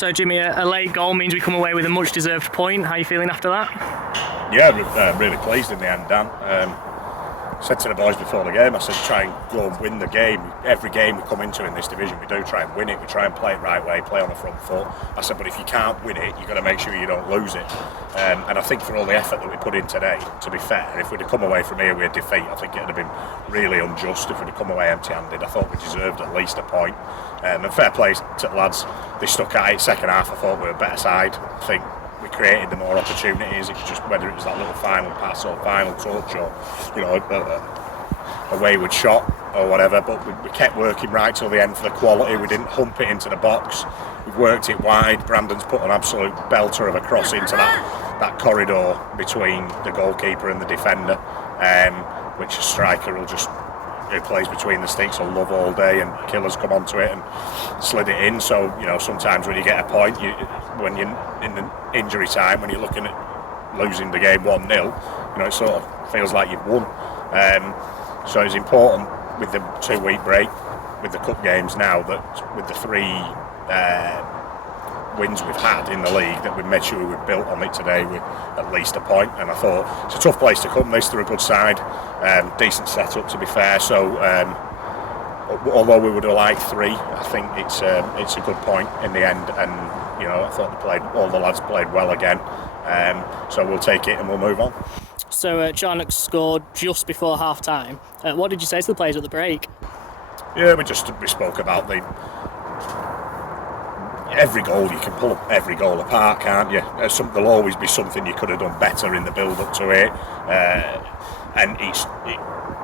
So Jimmy, a late goal means we come away with a much deserved point. How are you feeling after that? Yeah, really pleased in the end, Dan. Said to the boys before the game, I said try and go and win the game. Every game we come into in this division, we do try and win it. We try and play it right way, play on the front foot. I said, but if you can't win it, you've got to make sure you don't lose it. And I think for all the effort that we put in today, to be fair, if we'd have come away from here with a defeat, I think it would have been really unjust if we'd have come away empty-handed. I thought we deserved at least a point. And fair play to the lads, they stuck at it. Second half, I thought we were a better side. I think we created the more opportunities. It was just whether it was that little final pass or final touch or, you know, a wayward shot or whatever. But we kept working right till the end for the quality. We didn't hump it into the box. We've worked it wide. Brandon's put an absolute belter of a cross into that corridor between the goalkeeper and the defender, which a striker will just, who plays between the sticks, will love all day, and Killer's come onto it and slid it in. So, you know, sometimes when you get a point, when you're in the injury time, when you're looking at losing the game 1-0, you know, it sort of feels like you've won. So it's important with the 2-week break, with the cup games now, that with the 3 wins we've had in the league, that we made sure we built on it today with at least a point. And I thought it's a tough place to come. They're a good side, decent setup to be fair. So although we would have liked 3, I think it's a good point in the end. And you know, I thought all the lads played well again. So we'll take it and we'll move on. So Charnock scored just before half time. What did you say to the players at the break? Yeah, we spoke about every goal. You can pull every goal apart, can't you? There'll always be something you could have done better in the build-up to it. And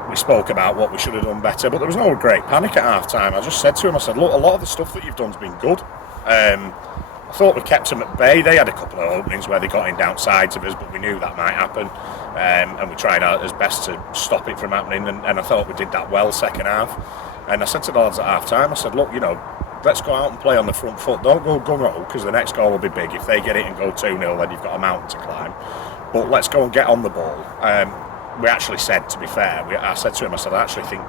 we spoke about what we should have done better, but there was no great panic at half-time. I just said to him, I said, look, a lot of the stuff that you've done's been good. I thought we kept them at bay. They had a couple of openings where they got in down sides of us, but we knew that might happen. And we tried our best to stop it from happening, and I thought we did that well second half. And I said to the lads at half-time, I said, look, you know, let's go out and play on the front foot. Don't go gung-ho, because the next goal will be big. If they get it and go 2-0, then you've got a mountain to climb. But let's go and get on the ball. We actually said, to be fair, I said to him, I said, I actually think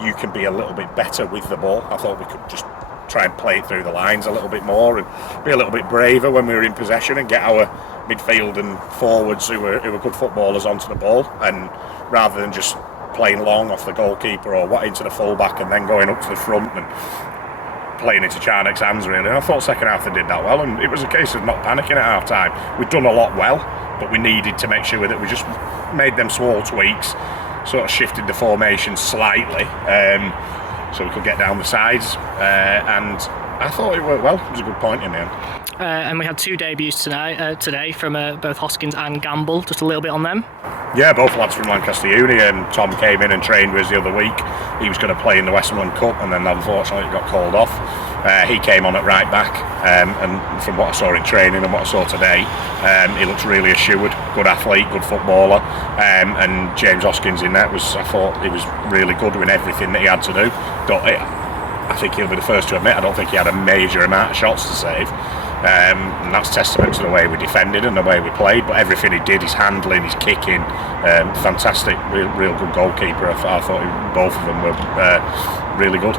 you can be a little bit better with the ball. I thought we could just try and play it through the lines a little bit more and be a little bit braver when we were in possession and get our midfield and forwards who were good footballers onto the ball, and rather than just playing long off the goalkeeper or what into the full-back and then going up to the front and playing into Charnock's hands, really. And I thought second half they did that well, and it was a case of not panicking at half time. We'd done a lot well, but we needed to make sure that we just made them small tweaks, sort of shifted the formation slightly, so we could get down the sides, and I thought it worked well. It was a good point in the end. And we had 2 debuts today from both Hoskins and Gamble. Just a little bit on them. Yeah, both lads from Lancaster Uni, and Tom came in and trained with us the other week. He was going to play in the Westmoreland Cup, and then unfortunately it got called off. He came on at right back, and from what I saw in training and what I saw today, he looks really assured, good athlete, good footballer, and James Hoskins in that I thought he was really good with everything that he had to do. I think he'll be the first to admit, I don't think he had a major amount of shots to save. And that's testament to the way we defended and the way we played, but everything he did, his handling, his kicking, fantastic, real good goalkeeper. I thought both of them were really good.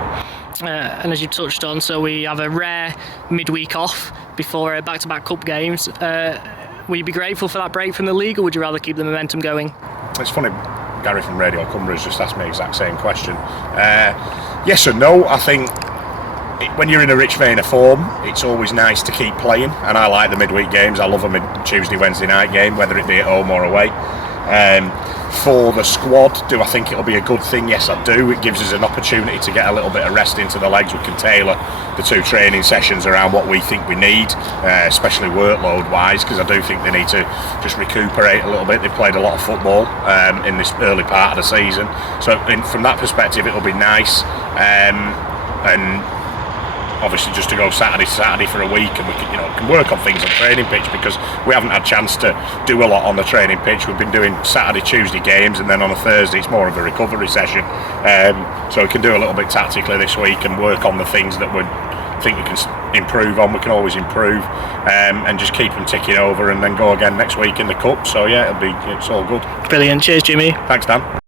And as you touched on, so we have a rare midweek off before back-to-back cup games. Will you be grateful for that break from the league, or would you rather keep the momentum going? It's funny, Gary from Radio Cumbria has just asked me the exact same question. Yes and no. I think when you're in a rich vein of form, it's always nice to keep playing, and I like the midweek games. I love a Tuesday, Wednesday night game, whether it be at home or away. For the squad, do I think it'll be a good thing? Yes, I do. It gives us an opportunity to get a little bit of rest into the legs. We can tailor the 2 training sessions around what we think we need, especially workload wise, because I do think they need to just recuperate a little bit. They've played a lot of football in this early part of the season, so from that perspective it'll be nice, and obviously just to go Saturday for a week, and we can work on things on training pitch, because we haven't had a chance to do a lot on the training pitch. We've been doing Saturday, Tuesday games, and then on a Thursday it's more of a recovery session, so we can do a little bit tactically this week and work on the things that we think we can improve on. We can always improve, and just keep them ticking over, and then go again next week in the cup. So yeah, it's all good. Brilliant. Cheers, Jimmy. Thanks, Dan.